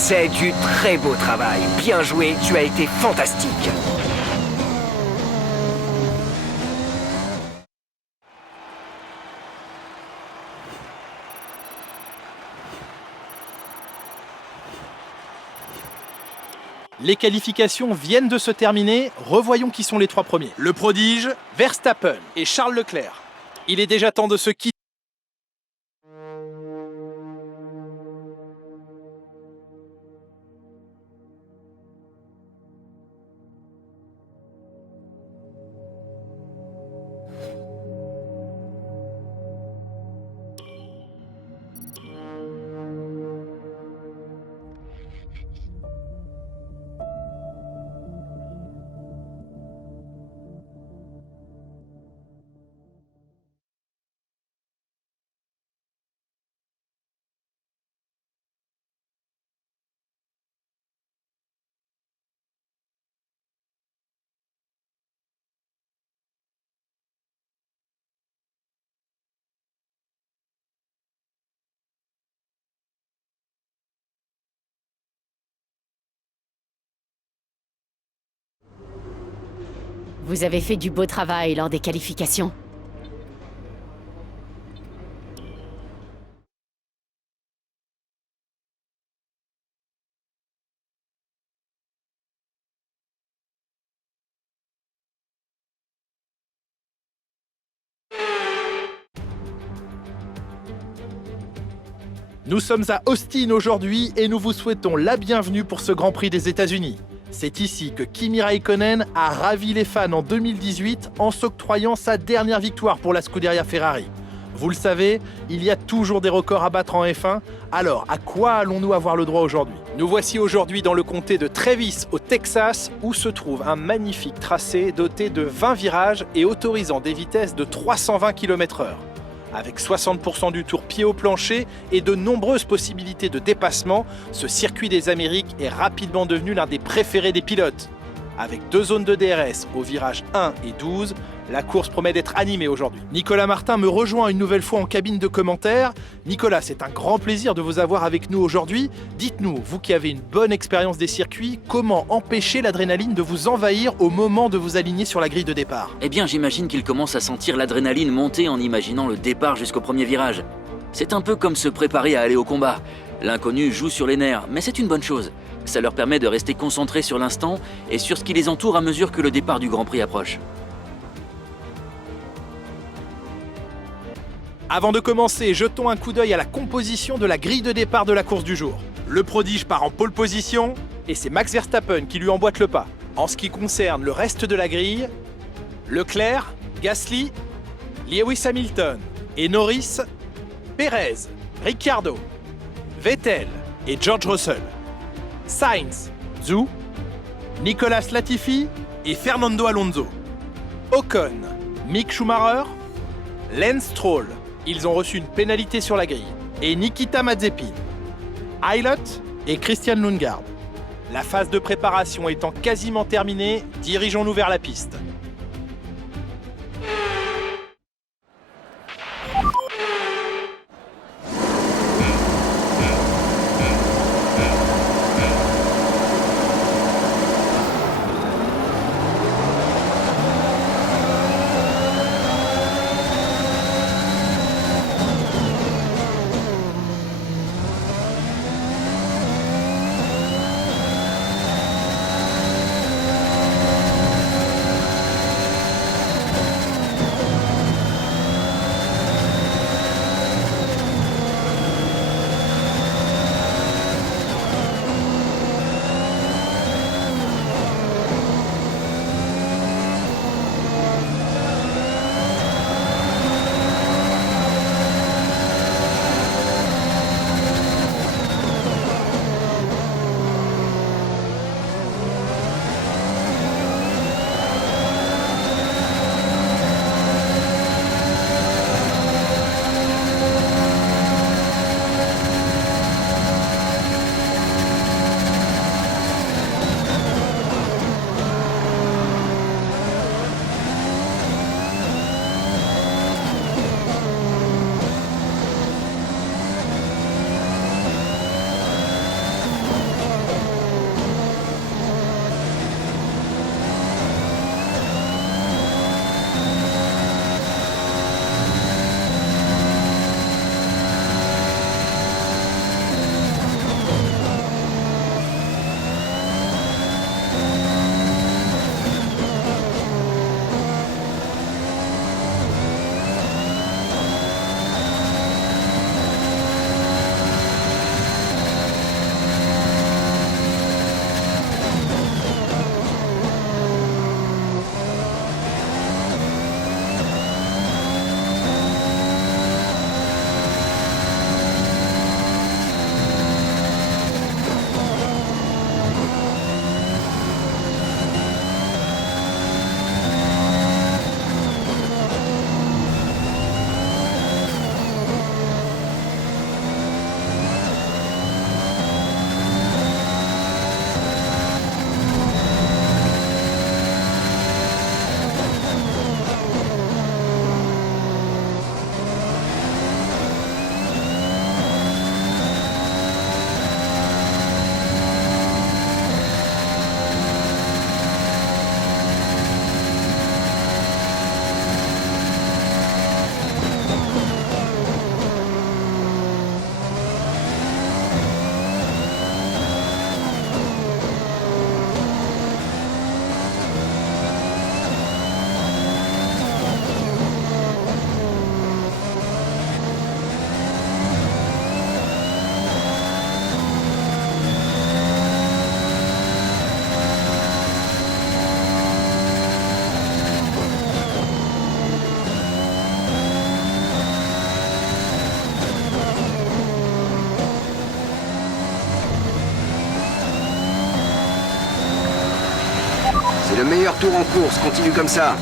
C'est du très beau travail. Bien joué, tu as été fantastique. Les qualifications viennent de se terminer. Revoyons qui sont les 3 premiers. Le prodige, Verstappen et Charles Leclerc. Il est déjà temps de se quitter. Vous avez fait du beau travail lors des qualifications. Nous sommes à Austin aujourd'hui et nous vous souhaitons la bienvenue pour ce Grand Prix des États-Unis. C'est ici que Kimi Räikkönen a ravi les fans en 2018 en s'octroyant sa dernière victoire pour la Scuderia Ferrari. Vous le savez, il y a toujours des records à battre en F1, alors à quoi allons-nous avoir le droit aujourd'hui? Nous voici aujourd'hui dans le comté de Travis au Texas où se trouve un magnifique tracé doté de 20 virages et autorisant des vitesses de 320 km/h. Avec 60% du tour pied au plancher et de nombreuses possibilités de dépassement, ce circuit des Amériques est rapidement devenu l'un des préférés des pilotes. Avec 2 zones de DRS au virage 1 et 12, la course promet d'être animée aujourd'hui. Nicolas Martin me rejoint une nouvelle fois en cabine de commentaires. Nicolas, c'est un grand plaisir de vous avoir avec nous aujourd'hui. Dites-nous, vous qui avez une bonne expérience des circuits, comment empêcher l'adrénaline de vous envahir au moment de vous aligner sur la grille de départ? Eh bien, j'imagine qu'il commence à sentir l'adrénaline monter en imaginant le départ jusqu'au premier virage. C'est un peu comme se préparer à aller au combat. L'inconnu joue sur les nerfs, mais c'est une bonne chose. Ça leur permet de rester concentrés sur l'instant et sur ce qui les entoure à mesure que le départ du Grand Prix approche. Avant de commencer, jetons un coup d'œil à la composition de la grille de départ de la course du jour. Le prodige part en pole position et c'est Max Verstappen qui lui emboîte le pas. En ce qui concerne le reste de la grille, Leclerc, Gasly, Lewis Hamilton et Norris, Perez, Ricciardo, Vettel et George Russell, Sainz, Zhou, Nicolas Latifi et Fernando Alonso, Ocon, Mick Schumacher, Lance Stroll, ils ont reçu une pénalité sur la grille, et Nikita Mazepin, Aylot et Christian Lundgaard. La phase de préparation étant quasiment terminée, dirigeons-nous vers la piste. course, continue comme ça.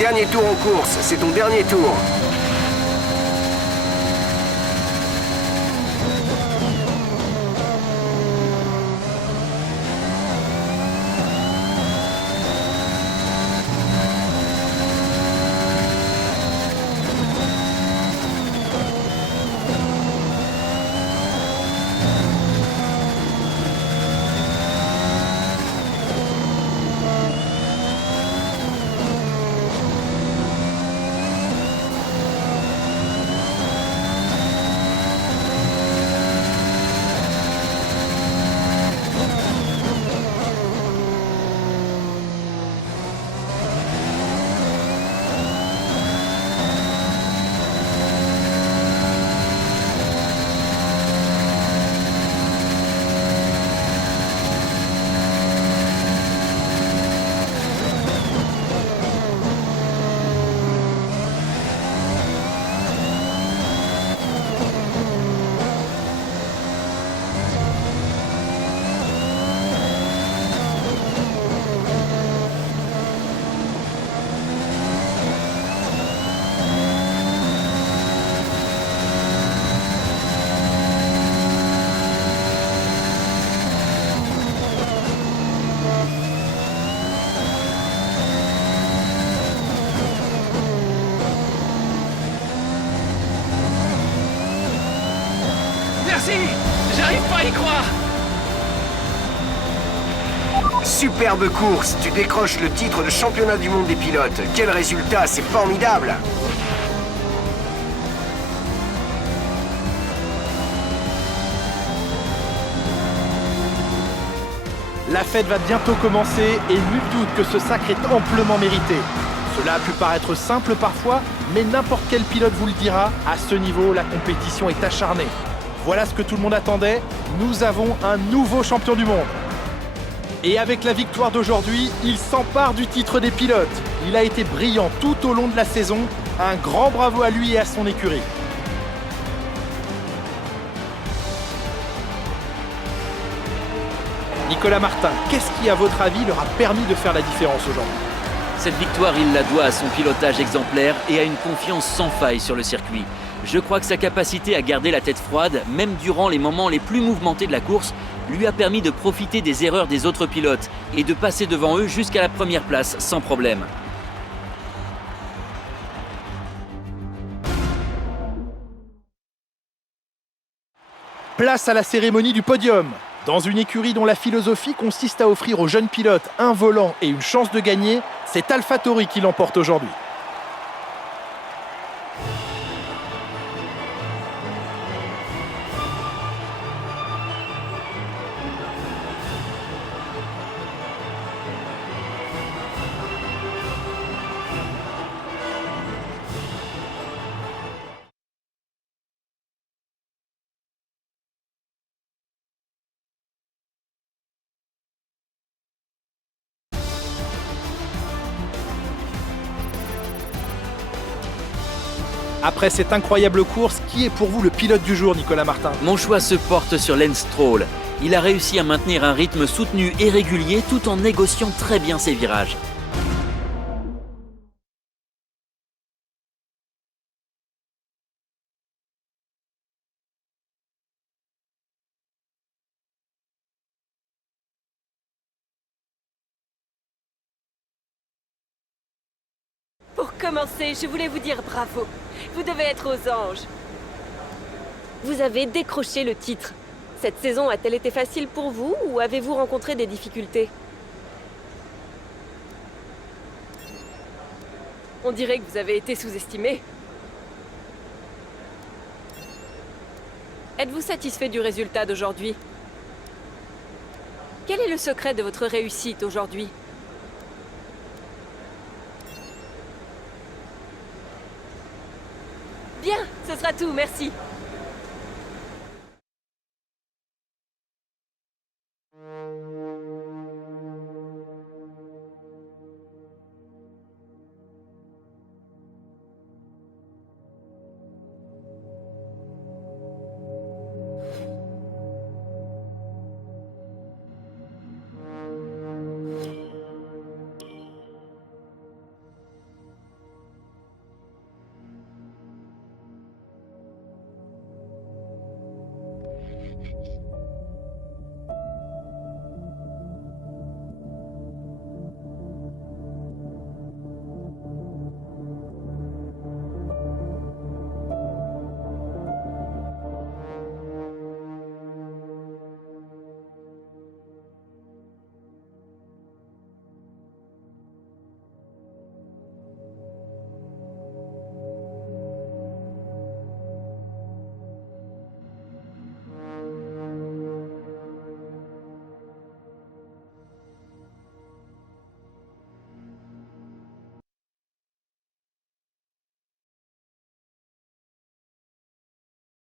Dernier tour en course, c'est ton dernier tour. Merci! J'arrive pas à y croire! Superbe course, tu décroches le titre de championnat du monde des pilotes. Quel résultat, c'est formidable! La fête va bientôt commencer et nul doute que ce sacre est amplement mérité. Cela a pu paraître simple parfois, mais n'importe quel pilote vous le dira, à ce niveau, la compétition est acharnée. Voilà ce que tout le monde attendait, nous avons un nouveau champion du monde. Et avec la victoire d'aujourd'hui, il s'empare du titre des pilotes. Il a été brillant tout au long de la saison, un grand bravo à lui et à son écurie. Nicolas Martin, qu'est-ce qui, à votre avis, leur a permis de faire la différence aujourd'hui? Cette victoire, il la doit à son pilotage exemplaire et à une confiance sans faille sur le circuit. Je crois que sa capacité à garder la tête froide, même durant les moments les plus mouvementés de la course, lui a permis de profiter des erreurs des autres pilotes et de passer devant eux jusqu'à la première place sans problème. Place à la cérémonie du podium. Dans une écurie dont la philosophie consiste à offrir aux jeunes pilotes un volant et une chance de gagner, c'est AlphaTauri qui l'emporte aujourd'hui. Après cette incroyable course, qui est pour vous le pilote du jour, Nicolas Martin? Mon choix se porte sur Lance Stroll. Il a réussi à maintenir un rythme soutenu et régulier tout en négociant très bien ses virages. Pour commencer, je voulais vous dire bravo. Vous devez être aux anges. Vous avez décroché le titre. Cette saison a-t-elle été facile pour vous ou avez-vous rencontré des difficultés? On dirait que vous avez été sous-estimé. Êtes-vous satisfait du résultat d'aujourd'hui? Quel est le secret de votre réussite aujourd'hui? Bien, ce sera tout, merci.